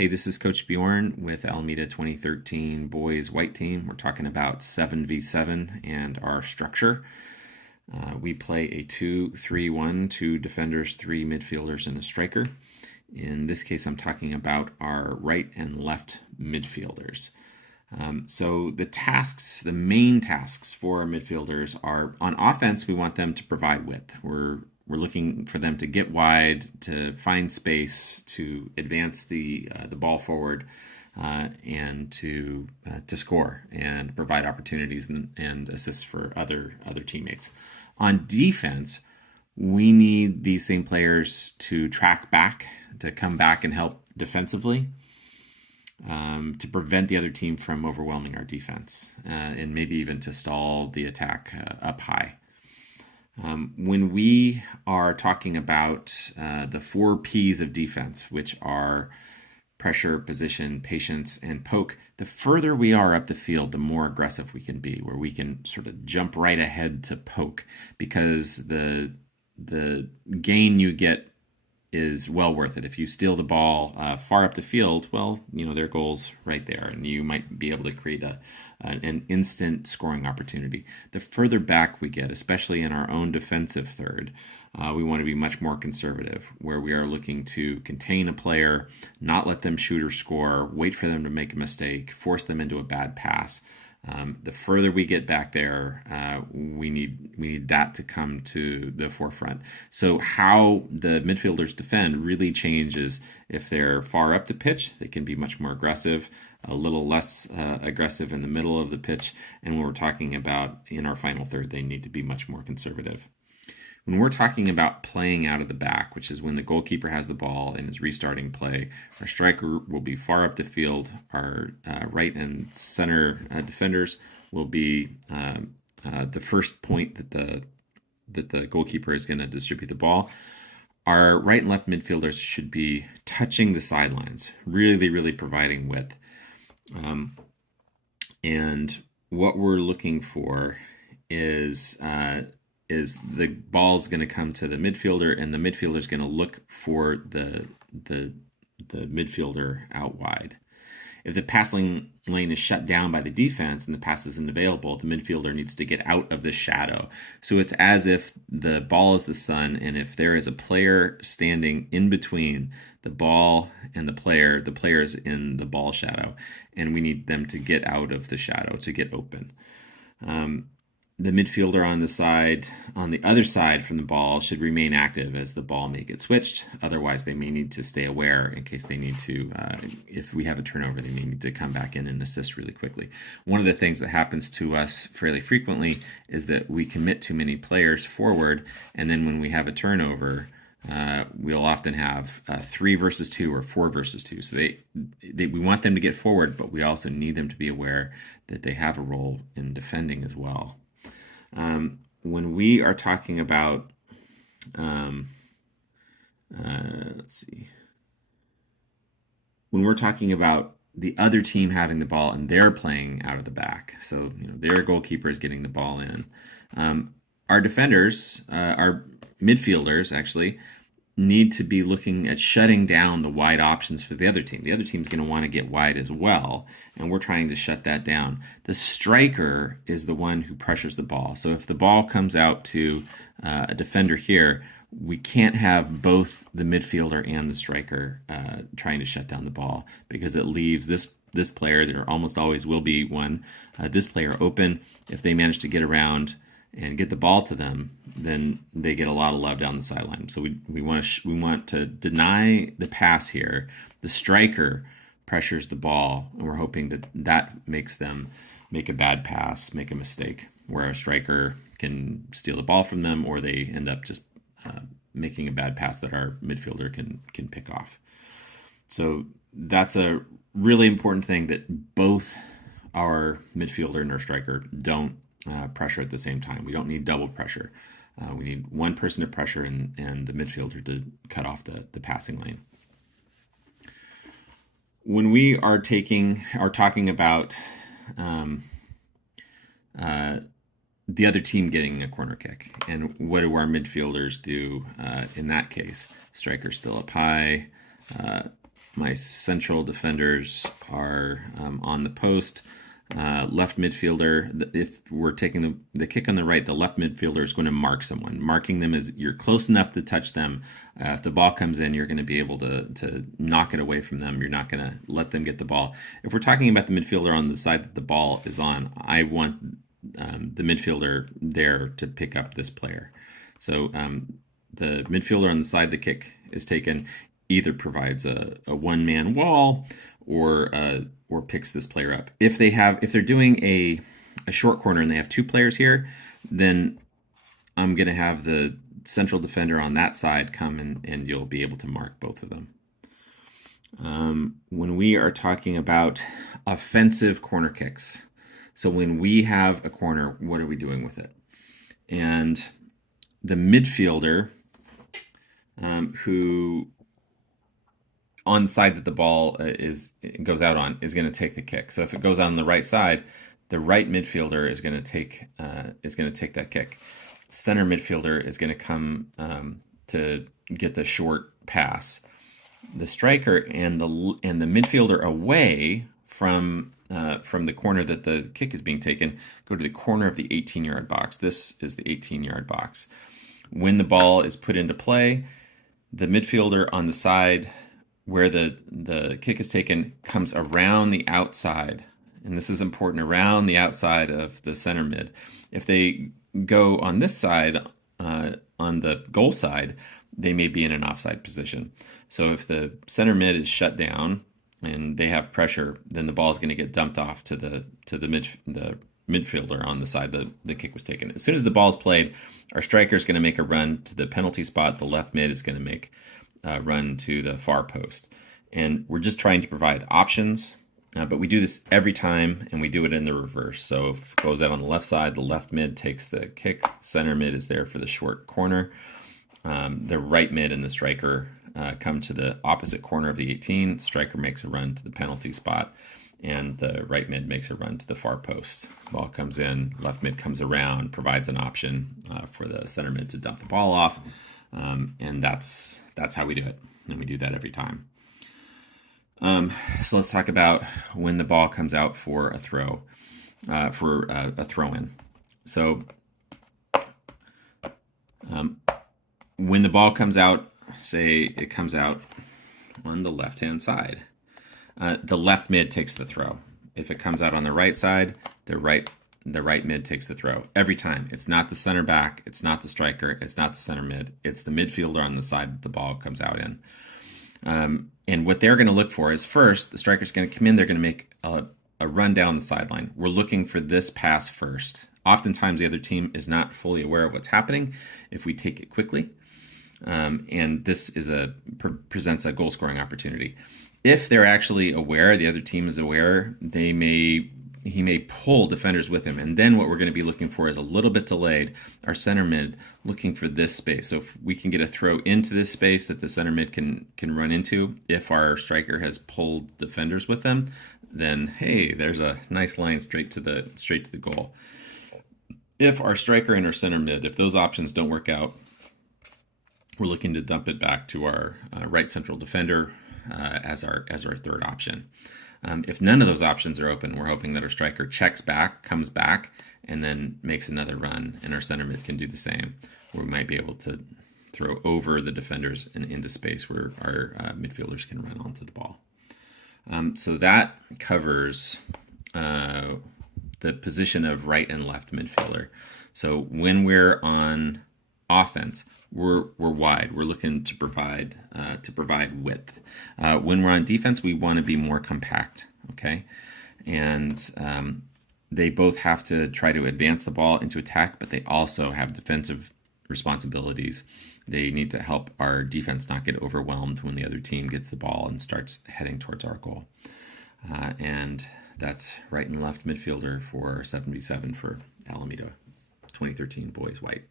Hey, this is Coach Bjorn with Alameda 2013 Boys White Team. We're talking about 7v7 and our structure. We play a 2-3-1, two defenders, three midfielders, and a striker. In this case, I'm talking about our right and left midfielders. So the main tasks for our midfielders are on offense. We want them to provide width. We're looking for them to get wide, to find space, to advance the ball forward, and to score and provide opportunities and assists for other teammates. On defense, we need these same players to track back, to come back and help defensively, to prevent the other team from overwhelming our defense, and maybe even to stall the attack up high. When we are talking about the 4 P's of defense, which are pressure, position, patience, and poke, the further we are up the field, the more aggressive we can be, where we can sort of jump right ahead to poke, because the gain you get is well worth it. If you steal the ball far up the field, well, there are goals right there, and you might be able to create an instant scoring opportunity. The further back we get, especially in our own defensive third, we want to be much more conservative, where we are looking to contain a player, not let them shoot or score, wait for them to make a mistake, force them into a bad pass. The further we get back there, we need that to come to the forefront. So how the midfielders defend really changes. If they're far up the pitch, they can be much more aggressive, a little less aggressive in the middle of the pitch. And when we're talking about in our final third, they need to be much more conservative. When we're talking about playing out of the back, which is when the goalkeeper has the ball and is restarting play, our striker will be far up the field. Our right and center defenders will be the first point that the goalkeeper is going to distribute the ball. Our right and left midfielders should be touching the sidelines, really providing width. And what we're looking for is the ball's going to come to the midfielder, and the midfielder is going to look for the midfielder out wide. If the passing lane is shut down by the defense and the pass isn't available, the midfielder needs to get out of the shadow. So it's as if the ball is the sun, and if there is a player standing in between the ball and the player is in the ball shadow, and we need them to get out of the shadow, to get open. The midfielder on the other side from the ball should remain active, as the ball may get switched. Otherwise, they may need to stay aware in case they need to, if we have a turnover, they may need to come back in and assist really quickly. One of the things that happens to us fairly frequently is that we commit too many players forward, and then when we have a turnover, we'll often have 3 versus 2 or 4 versus 2. So we want them to get forward, but we also need them to be aware that they have a role in defending as well. When we are talking about, when we're talking about the other team having the ball and they're playing out of the back, so their goalkeeper is getting the ball in, our defenders, our midfielders actually, need to be looking at shutting down the wide options for the other team. The other team's going to want to get wide as well, and we're trying to shut that down. The striker is the one who pressures the ball. So if the ball comes out to a defender here, we can't have both the midfielder and the striker trying to shut down the ball, because it leaves this player, there almost always will be one, this player open. If they manage to get around and get the ball to them, then they get a lot of love down the sideline. So we want to deny the pass here. The striker pressures the ball, and we're hoping that makes them make a bad pass, make a mistake, where a striker can steal the ball from them, or they end up just making a bad pass that our midfielder can pick off. So that's a really important thing, that both our midfielder and our striker don't pressure at the same time. We don't need double pressure. We need one person to pressure and the midfielder to cut off the passing lane. When we are talking about the other team getting a corner kick, and what do our midfielders do in that case? Striker's still up high. my central defenders are on the post. Left midfielder, if we're taking the kick on the right, the left midfielder is going to mark someone. Marking them is you're close enough to touch them. If the ball comes in, you're going to be able to knock it away from them. You're not going to let them get the ball. If we're talking about the midfielder on the side that the ball is on, I want the midfielder there to pick up this player. So the midfielder on the side the kick is taken either provides a one-man wall or picks this player up. If they're doing a short corner and they have two players here, then I'm going to have the central defender on that side come and you'll be able to mark both of them. When we are talking about offensive corner kicks, so when we have a corner, what are we doing with it? And the midfielder who on the side that the ball goes out on is going to take the kick. So if it goes on the right side, the right midfielder is going to take that kick. Center midfielder is going to come to get the short pass. The striker and the midfielder away from the corner that the kick is being taken go to the corner of the 18-yard box. This is the 18-yard box. When the ball is put into play, the midfielder on the side where the kick is taken comes around the outside, and this is important, around the outside of the center mid. If they go on this side, on the goal side, they may be in an offside position. So if the center mid is shut down and they have pressure, then the ball is going to get dumped off to the midfielder on the side that the kick was taken. As soon as the ball is played, our striker is going to make a run to the penalty spot. The left mid is going to make a run to the far post. And we're just trying to provide options, but we do this every time, and we do it in the reverse. So if it goes out on the left side, the left mid takes the kick. Center mid is there for the short corner. The right mid and the striker come to the opposite corner of the 18. The striker makes a run to the penalty spot, and the right mid makes a run to the far post. Ball comes in, left mid comes around, provides an option for the center mid to dump the ball off, and that's how we do it, and we do that every time. So let's talk about when the ball comes out for a throw, a throw-in. So when the ball comes out, say it comes out on the left-hand side, the left mid takes the throw. If it comes out on the right side, the right mid takes the throw every time. It's not the center back, it's not the striker, it's not the center mid, it's the midfielder on the side that the ball comes out in. And what they're going to look for is, first, the striker's going to come in, they're going to make a run down the sideline. We're looking for this pass first. Oftentimes the other team is not fully aware of what's happening if we take it quickly. And this presents a goal scoring opportunity. If they're actually aware, the other team is aware, he may pull defenders with him. And then what we're going to be looking for is a little bit delayed, our center mid looking for this space. So if we can get a throw into this space that the center mid can run into, if our striker has pulled defenders with them, then hey, there's a nice line straight to the goal. If our striker and our center mid, if those options don't work out, we're looking to dump it back to our right central defender as our third option. If none of those options are open, we're hoping that our striker checks back, comes back, and then makes another run, and our center mid can do the same. We might be able to throw over the defenders and into space where our midfielders can run onto the ball. So that covers the position of right and left midfielder. So when we're on offense, we're wide. We're looking to provide width. When we're on defense, we want to be more compact. Okay, and they both have to try to advance the ball into attack, but they also have defensive responsibilities. They need to help our defense not get overwhelmed when the other team gets the ball and starts heading towards our goal. And that's right and left midfielder for 7v7 for Alameda 2013 boys white.